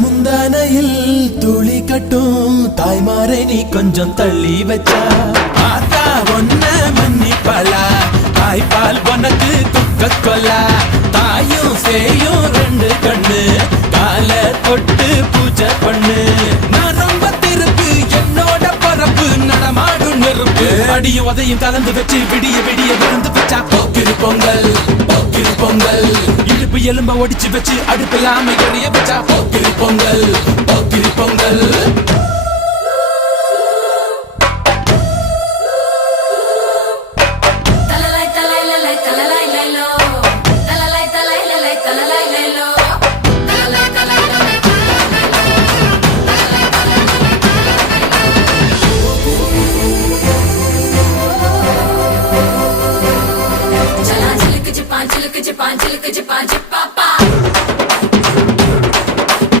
முந்தானையில் துளி கட்டும் தாய்மாரை நீ கொஞ்சம் தள்ளி வச்சா ஆத்தா ஒன்ன மன்னிப்பலா தாய்ப்பால் உனக்கு துக்க கொல்லா தாயும் சேயும் ரெண்டு கண்ணு கால தொட்டு பூஜை பண்ணு நான் ரொம்ப திருப்பு என்னோட பரப்பு நடமாடும் நெருப்பு அடியும் உதையும் கலந்து வச்சு விடிய விடிய விழுந்து வச்சா போக்கிரு பொங்கல் போக்கிரு பொங்கல் இடுப்பு எலும்ப ஒடிச்சு வச்சு அடுப்பில்லாம எறிய வச்சா போக்கிரு பொங்கல்